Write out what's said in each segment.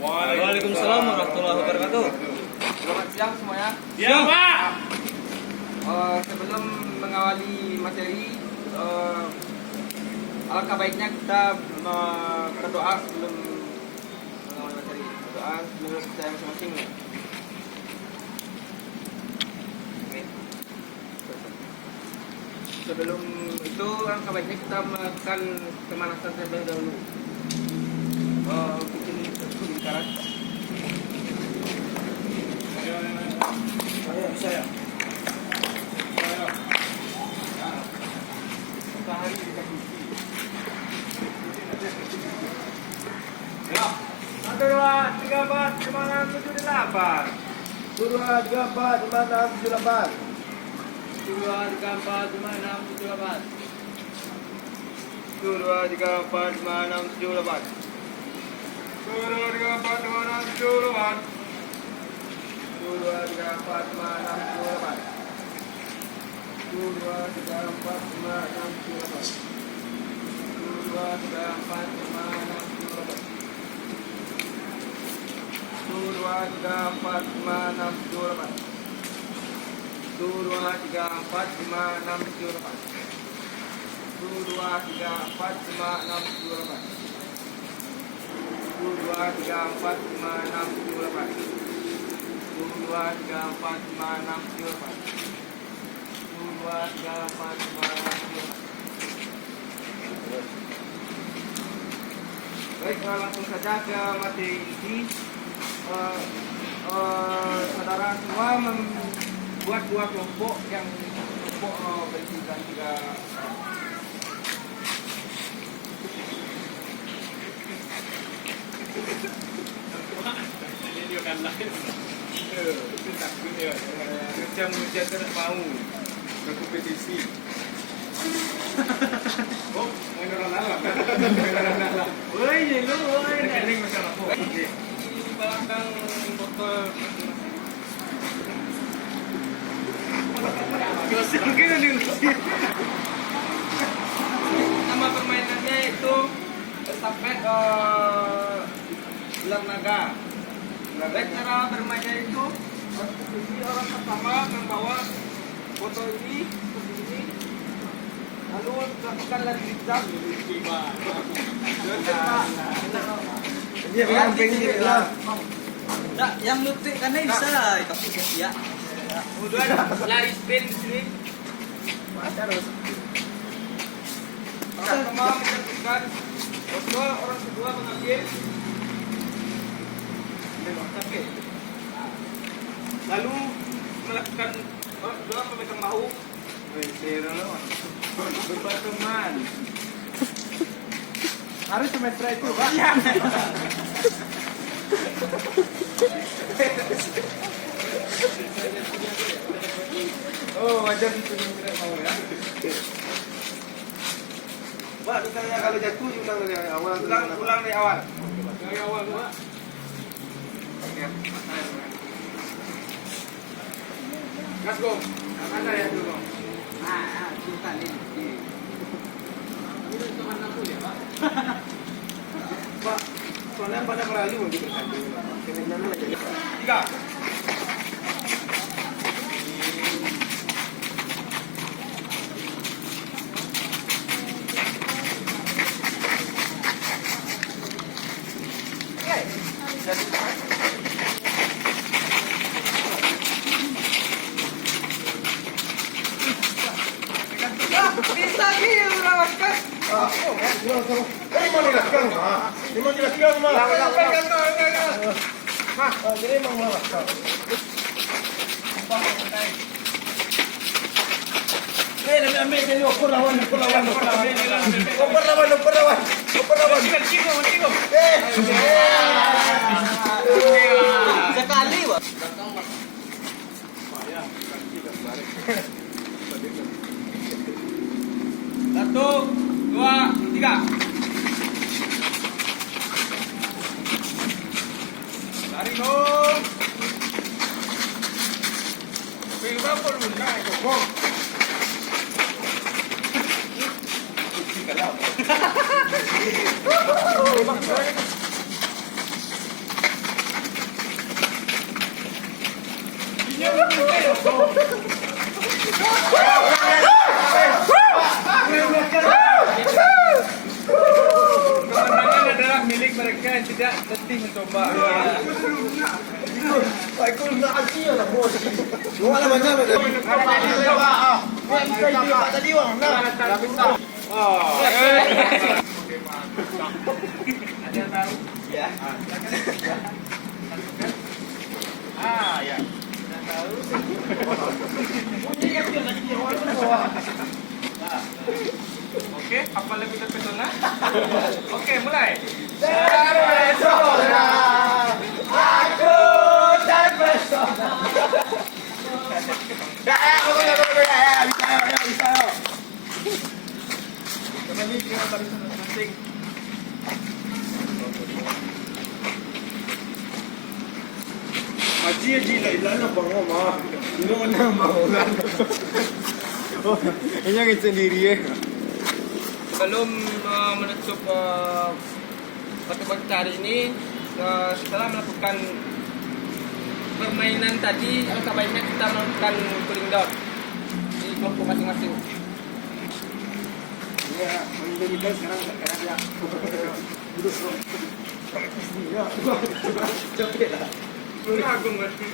Waalaikumsalam warahmatullahi wabarakatuh. Selamat siang semuanya. Siang, Pak. Sebelum mengawali materi, alangkah baiknya kita berdoa sebelum mengawali materi. Berdoa menurut saya masing-masing. Sebelum itu, alangkah baiknya kita melakukan pemanasan terlebih dahulu. Bikin lingkaran. Bisa ya? Matahari dikasih. Ya. 1, 2, 3, 4, 5, 6, 7, 8. 1, 2, 3, 4, 5, 6, 7, 8. 1, 2, 3, 4, 5, 6, 7, 8. 1, 2, 3, 4, 5, 6, 7, 8. 1, 2, 3, 4, 5, 6, 7, 8. 1, 2, 3, 4, 5, 6, 7, 8. 1, 2, 3, 4, 5, 6, 7, 8. 1, 2, 3, 4, 5, 6, 7, 8. 1, 2, 3, 4, 5, 6, 7, 8. 1, 2, 3, 4, 5, 6, 7, 8. 1, 2, 3, 4, 5, 6, 7, 8. 1, 2, 3, 4, 5, 6, 7, 8. 1, 2, 3, 4, 5, 6, 7, 8. 1, 2, 3, 4, 5, 6, 7, 8. Baik, langsung saja ke materi inti. Saudara semua membuat 2 kelompok yang kelompok berisikan 3 Ini dia kan lain. Itu takut dia. Macam tak mau berkompetisi. Oh, main orang dalam kan? Main orang dalam. Woi, lu, woi. Rekening macam apa? Di belakang botol. Nama permainannya itu estafet ular naga. Baik, cara bermainnya itu posisi orang pertama membawa botol ini seperti ini, lalu lakukan lari zigzag. Dia bilang pengen lah. Nah, yang nutik kan bisa, tapi ya. Kemudian lari spin di sini. Orang pertama menjatuhkan botol, orang kedua mengambil. Lalu melakukan orang kedua memegang bahu. Berteman. Harus semester itu, Pak. Oh, wajar itu tidak mau ya. Pak, misalnya kalau jatuh ulang dari awal. Ulang dari awal. Dari awal dulu. Oke. Let's go. Mana ya dulu? Bukan ini. Ini teman aku ya, Pak. Pak, soalnya pada merayu mau diberkati. Kemudian aja. 3. Bisa nih melawaskan. Ini mau dijelaskan, Pak. Ini mau dijelaskan, Pak. Ini mau melawaskan. Ambil jadi ukur lawan. Contigo. Sekali, Pak. Satu, dua, tiga. Lari dong. Pilih por un naik kok. Kemenangan adalah milik mereka yang tidak letih mencoba. Ada yang tahu? Ya. Ah, ya. Oke, apa lebih terpesona? Oke, mulai. Kembali ke barisan masing-masing. Haji ilan bang mah. Ini mana mau kan? Ini yang sendiri ya. Sebelum menutup pertemuan kita hari ini, setelah melakukan permainan tadi, alangkah baiknya kita melakukan cooling down di kelompok masing-masing. Ya, ini sekarang ya. Duduk. Ya, capek lah. Agung berarti.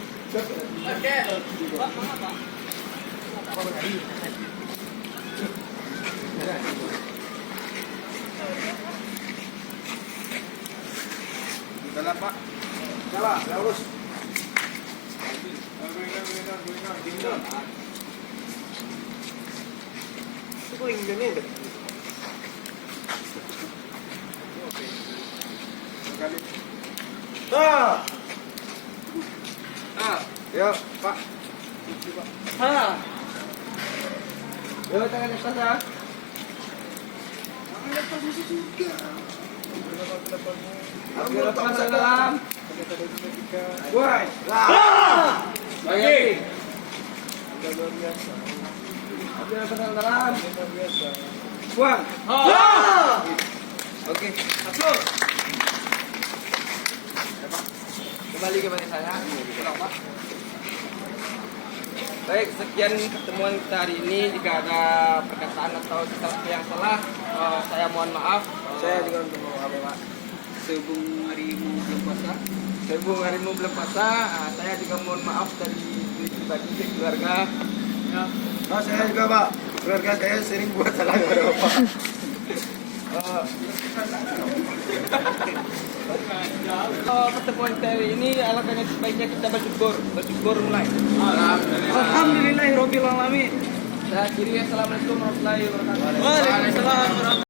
Salah, Pak. Salah, lurus. Itu yang ini deh. Ah, ya, Pak. Yo, tangan di atas ya. Ambil lepas ke dalam. Woi. Lagi. Ambil lepas ke dalam. Buang. Oke, masuk. Kembali ke barisan saya. Pulang, Pak. Baik, sekian pertemuan kita hari ini. Jika ada perkataan atau sesuatu yang salah, saya mohon maaf. Saya juga untuk mau apa, Pak? Sehubung harimu belum puasa. Sehubung harimu belum puasa, saya juga mohon maaf dari diri pribadi dan keluarga. Ya. Pak, saya juga, Pak. Keluarga saya sering buat salah kepada Bapak. Pertemuan kita hari ini alangkah sebaiknya kita bersyukur mulai. Alhamdulillahirobbil alamin. Saya akhiri, assalamualaikum warahmatullahi wabarakatuh. Waalaikumsalam warahmatullahi